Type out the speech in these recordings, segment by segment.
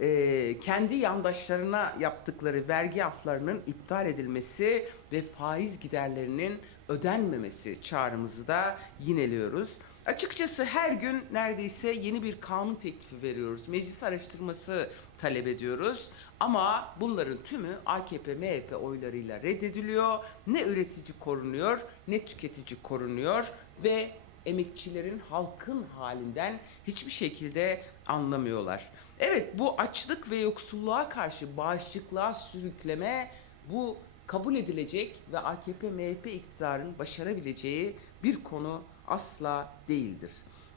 e, kendi yandaşlarına yaptıkları vergi aflarının iptal edilmesi ve faiz giderlerinin ödenmemesi çağrımızı da yineliyoruz. Açıkçası her gün neredeyse yeni bir kanun teklifi veriyoruz. Meclis araştırması talep ediyoruz. Ama bunların tümü AKP, MHP oylarıyla reddediliyor. Ne üretici korunuyor, ne tüketici korunuyor ve emekçilerin halkın halinden hiçbir şekilde anlamıyorlar. Evet bu açlık ve yoksulluğa karşı bağışıklığa sürükleme bu kabul edilecek ve AKP MHP iktidarın başarabileceği bir konu asla değildir.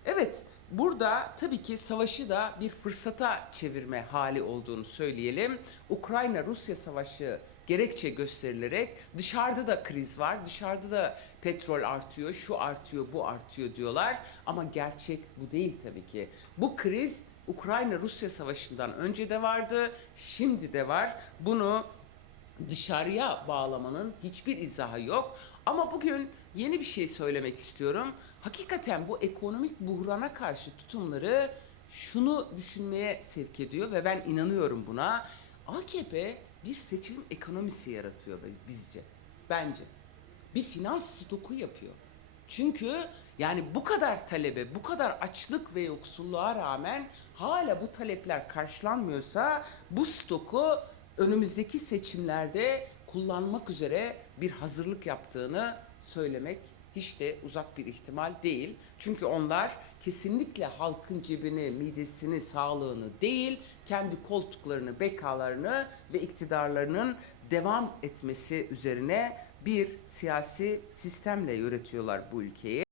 Evet burada tabii ki savaşı da bir fırsata çevirme hali olduğunu söyleyelim. Ukrayna-Rusya savaşı gerekçe gösterilerek dışarıda da kriz var. Dışarıda da petrol artıyor, şu artıyor, bu artıyor diyorlar. Ama gerçek bu değil tabii ki. Bu kriz Ukrayna-Rusya savaşından önce de vardı, şimdi de var. Bunu dışarıya bağlamanın hiçbir izahı yok. Ama bugün yeni bir şey söylemek istiyorum. Hakikaten bu ekonomik buhrana karşı tutumları şunu düşünmeye sevk ediyor ve ben inanıyorum buna. AKP bir seçim ekonomisi yaratıyor bizce. Bence. Bir finans stoku yapıyor. Çünkü yani bu kadar talebe, bu kadar açlık ve yoksulluğa rağmen hala bu talepler karşılanmıyorsa bu stoku önümüzdeki seçimlerde kullanmak üzere bir hazırlık yaptığını söylemek hiç de uzak bir ihtimal değil. Çünkü onlar kesinlikle halkın cebini, midesini, sağlığını değil, kendi koltuklarını, bekalarını ve iktidarlarının devam etmesi üzerine bir siyasi sistemle yönetiyorlar bu ülkeyi.